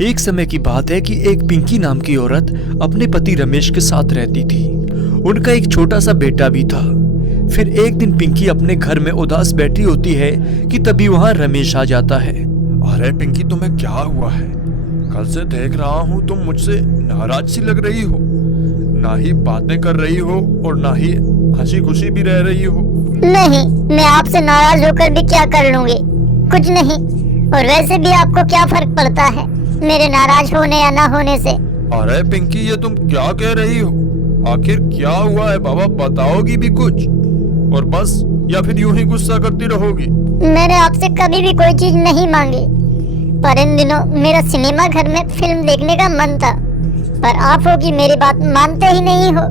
एक समय की बात है कि एक पिंकी नाम की औरत अपने पति रमेश के साथ रहती थी। उनका एक छोटा सा बेटा भी था। फिर एक दिन पिंकी अपने घर में उदास बैठी होती है कि तभी वहां रमेश आ जाता है। अरे पिंकी, तुम्हें क्या हुआ है? कल से देख रहा हूँ तुम मुझसे नाराज सी लग रही हो। ना ही बातें कर रही हो और ना ही हंसी खुशी भी रह रही हो। नहीं, मैं आपसे नाराज होकर भी क्या कर लूंगी? कुछ नहीं। और वैसे भी आपको क्या फर्क पड़ता है मेरे नाराज होने या ना होने से? अरे पिंकी, ये तुम क्या कह रही हो? आखिर क्या हुआ है बाबा, बताओगी भी कुछ? और बस, या फिर यूं ही गुस्सा करती रहोगी? मैंने आपसे कभी भी कोई चीज नहीं मांगी, पर इन दिनों मेरा सिनेमा घर में फिल्म देखने का मन था। पर आप हो कि मेरी बात मानते ही नहीं हो।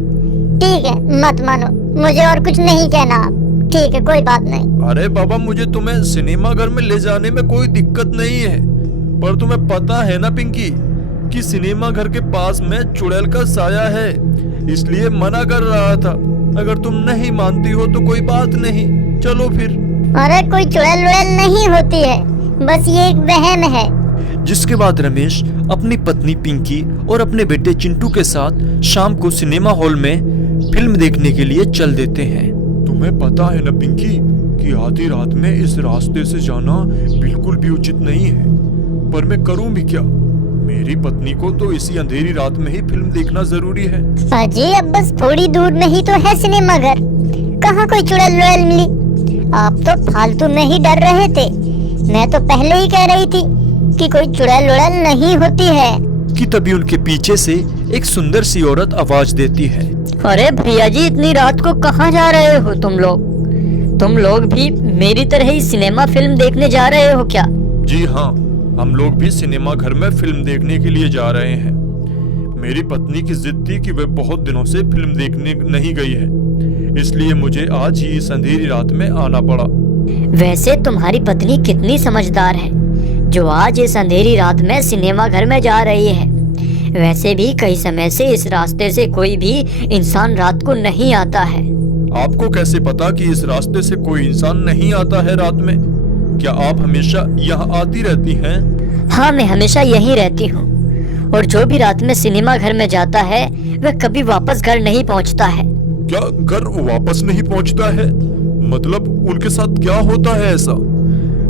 ठीक है, मत मानो, मुझे और कुछ नहीं कहना आप। ठीक है, कोई बात नहीं। अरे बाबा, मुझे तुम्हें सिनेमा घर में ले जाने में कोई दिक्कत नहीं है, पर तुम्हें पता है ना पिंकी कि सिनेमा घर के पास में चुड़ैल का साया है, इसलिए मना कर रहा था। अगर तुम नहीं मानती हो तो कोई बात नहीं, चलो फिर। अरे कोई चुड़ैल वुड़ैल नहीं होती है, बस ये एक वहम है। जिसके बाद रमेश अपनी पत्नी पिंकी और अपने बेटे चिंटू के साथ शाम को सिनेमा हॉल में फिल्म देखने के लिए चल देते हैं। तुम्हें पता है ना पिंकी कि आधी रात में इस रास्ते से जाना बिल्कुल भी उचित नहीं है, पर मैं करूं भी क्या? मेरी पत्नी को तो इसी अंधेरी रात में ही फिल्म देखना जरूरी है। अजी, अब बस थोड़ी दूर में ही तो है सिनेमा घर, कहाँ कोई चुड़ैल वुड़ैल मिली? आप तो फालतू में ही डर रहे थे। मैं तो पहले ही कह रही थी कि कोई चुड़ैल वुड़ैल नहीं होती है। कि तभी उनके पीछे से एक सुंदर सी औरत आवाज देती है। अरे भैया जी, इतनी रात को कहाँ जा रहे हो तुम लोग? तुम लोग भी मेरी तरह ही सिनेमा फिल्म देखने जा रहे हो क्या? जी हाँ, हम लोग भी सिनेमा घर में फिल्म देखने के लिए जा रहे हैं। मेरी पत्नी की जिद थी कि वह बहुत दिनों से फिल्म देखने नहीं गई है, इसलिए मुझे आज ही इस अंधेरी रात में आना पड़ा। वैसे तुम्हारी पत्नी कितनी समझदार है जो आज इस अंधेरी रात में सिनेमा घर में जा रही है। वैसे भी कई समय से इस रास्ते से कोई भी इंसान रात को नहीं आता है। आपको कैसे पता कि इस रास्ते से कोई इंसान नहीं आता है रात में? क्या आप हमेशा यहाँ आती रहती हैं? हाँ, मैं हमेशा यहीं रहती हूँ, और जो भी रात में सिनेमा घर में जाता है वह कभी वापस घर नहीं पहुँचता है। क्या घर वापस नहीं पहुँचता है? मतलब उनके साथ क्या होता है ऐसा?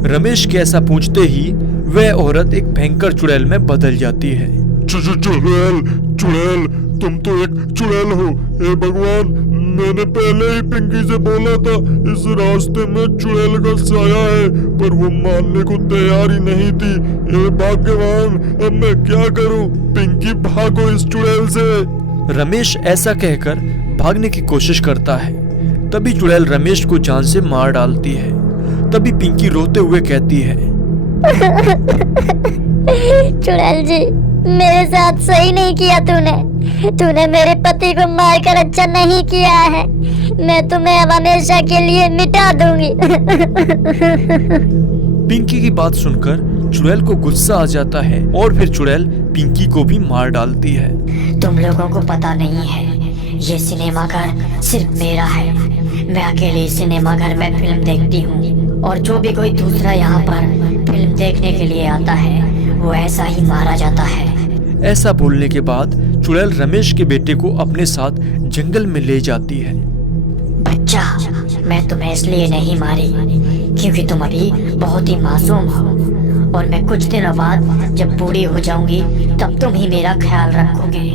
रमेश के ऐसा पूछते ही वह औरत एक भयंकर चुड़ैल में बदल जाती है। चुड़ैल, चुड़ैल, तुम तो एक चुड़ैल हो। हे भगवान, मैंने पहले ही पिंकी से बोला था इस रास्ते में चुड़ैल का साया है, पर वो मानने को तैयार ही नहीं थी। हे भगवान, अब मैं क्या करूं? पिंकी, भागो इस चुड़ैल से। रमेश ऐसा कहकर भागने की कोशिश करता है। तभी चुड़ैल रमेश को जान से मार डालती है। तभी पिंकी रोते हुए कहती है, चुड़ैल जी, मेरे साथ सही नहीं किया तूने मेरे पति को मारकर अच्छा नहीं किया है। मैं तुम्हें अब हमेशा के लिए मिटा दूंगी। पिंकी की बात सुनकर चुड़ैल को गुस्सा आ जाता है और फिर चुड़ैल पिंकी को भी मार डालती है। तुम लोगों को पता नहीं है, ये सिनेमा घर सिर्फ मेरा है। मैं अकेले इस सिनेमा घर में फिल्म देखती हूँ, और जो भी कोई दूसरा यहाँ पर फिल्म देखने के लिए आता है वो ऐसा ही मारा जाता है। ऐसा बोलने के बाद चुड़ैल रमेश के बेटे को अपने साथ जंगल में ले जाती है। बच्चा, मैं तुम्हें इसलिए नहीं मारी क्योंकि तुम अभी बहुत ही मासूम हो, और मैं कुछ दिनों बाद जब बूढ़ी हो जाऊंगी तब तुम ही मेरा ख्याल रखोगे।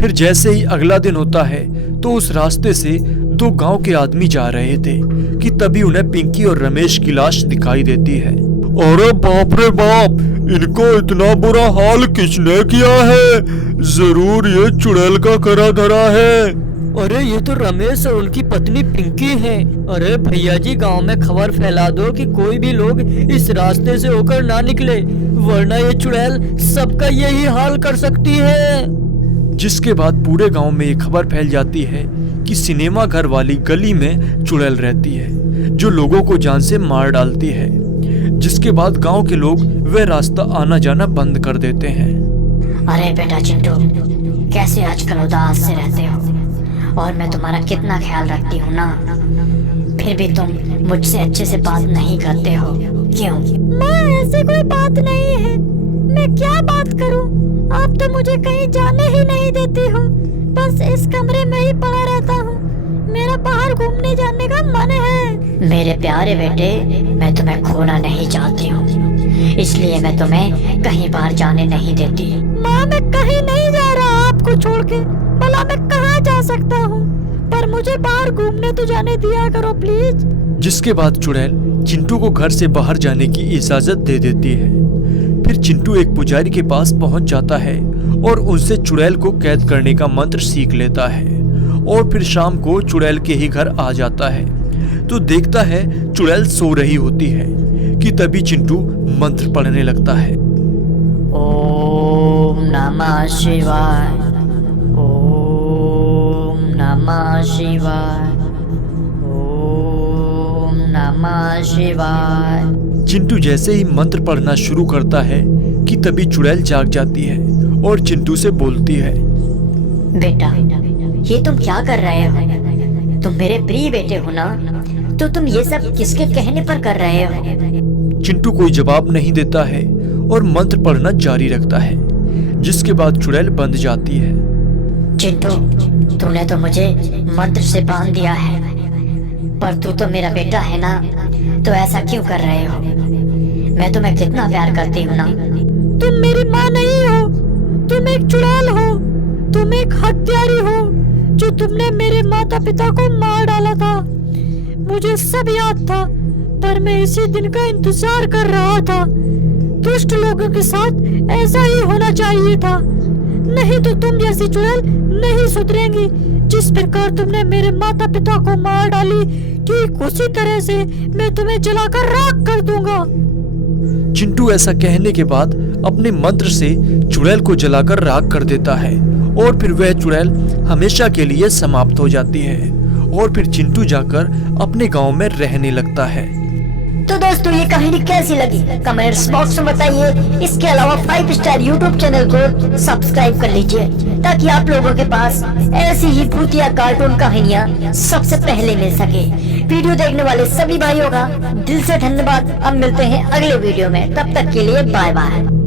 फिर जैसे ही अगला दिन होता है तो उस रास्ते से दो गांव के आदमी जा रहे थे कि तभी उन्हें पिंकी और रमेश की लाश दिखाई देती है। अरे बाप रे बाप, इनको इतना बुरा हाल किसने किया है? जरूर ये चुड़ैल का करा धरा है। अरे ये तो रमेश और उनकी पत्नी पिंकी है। अरे भैया जी, गांव में खबर फैला दो कि कोई भी लोग इस रास्ते से होकर ना निकले, वरना ये चुड़ैल सबका यही हाल कर सकती है। जिसके बाद पूरे गांव में ये खबर फैल जाती है कि सिनेमा घर वाली गली में चुड़ैल रहती है जो लोगों को जान से मार डालती है। जिसके बाद गांव के लोग वह रास्ता आना जाना बंद कर देते हैं। अरे बेटा चिंटू, कैसे आजकल उदास से रहते हो? और मैं तुम्हारा कितना ख्याल रखती हूँ ना, फिर भी तुम मुझसे अच्छे से बात नहीं करते हो, क्यों? माँ, ऐसी कोई बात नहीं है। मैं क्या बात करूं? आप तो मुझे कहीं जाने ही नहीं देती हो। बस इस कमरे में ही पड़ा रहता हूँ। मेरा बाहर घूमने जाने का मन है। मेरे प्यारे बेटे, मैं तुम्हें खोना नहीं चाहती हूँ, इसलिए मैं तुम्हें कहीं बाहर जाने नहीं देती। माँ, मैं कहीं नहीं जा रहा आपको छोड़ के। भला मैं कहाँ जा सकता हूँ? पर मुझे बाहर घूमने तो जाने दिया करो प्लीज। जिसके बाद चुड़ैल चिंटू को घर से बाहर जाने की इजाजत दे देती है। फिर चिंटू एक पुजारी के पास पहुंच जाता है और उनसे चुड़ैल को कैद करने का मंत्र सीख लेता है और फिर शाम को चुड़ैल के ही घर आ जाता है तो देखता है चुड़ैल सो रही होती है कि तभी चिंटू मंत्र पढ़ने लगता है। ओम नमः शिवाय, ओम नमः शिवाय, ओम नमः शिवाय। चिंटू जैसे ही मंत्र पढ़ना शुरू करता है कि तभी चुड़ैल जाग जाती है और चिंटू से बोलती है, बेटा, ये तुम क्या कर रहे हो? तुम मेरे प्रिय बेटे हो ना, तो तुम ये सब किसके कहने पर कर रहे हो? चिंटू कोई जवाब नहीं देता है और मंत्र पढ़ना जारी रखता है, जिसके बाद चुड़ैल बंद जाती है। चिंटू, तूने तो मुझे मंत्र से बांध दिया है, पर तू तो मेरा बेटा है ना, तो ऐसा क्यों कर रहे हो? मैं तुम्हें कितना प्यार करती हूँ ना। तुम मेरी माँ नहीं हो, तुम एक चुड़ैल हो, तुम एक हत्यारी हो जो तुमने मेरे माता पिता को मार डाला था। मुझे सब याद था, पर मैं इसी दिन का इंतजार कर रहा था। दुष्ट लोगों के साथ ऐसा ही होना चाहिए था, नहीं तो तुम जैसी चुड़ैल नहीं सुधरेंगी। जिस प्रकार तुमने मेरे माता पिता को मार डाली, ठीक उसी तरह से मैं तुम्हें जलाकर राख कर दूंगा। चिंटू ऐसा कहने के बाद अपने मंत्र से चुड़ैल को जलाकर राख कर देता है और फिर वह चुड़ैल हमेशा के लिए समाप्त हो जाती है और फिर चिंटू जाकर अपने गांव में रहने लगता है। तो दोस्तों, ये कहानी कैसी लगी कमेंट्स बॉक्स में बताइए। इसके अलावा 5 स्टार यूट्यूब चैनल को सब्सक्राइब कर लीजिए ताकि आप लोगों के पास ऐसी ही भूतिया कार्टून कहानियाँ सबसे पहले मिल सके। वीडियो देखने वाले सभी भाइयों का दिल से धन्यवाद। अब मिलते हैं अगले वीडियो में, तब तक के लिए बाय बाय।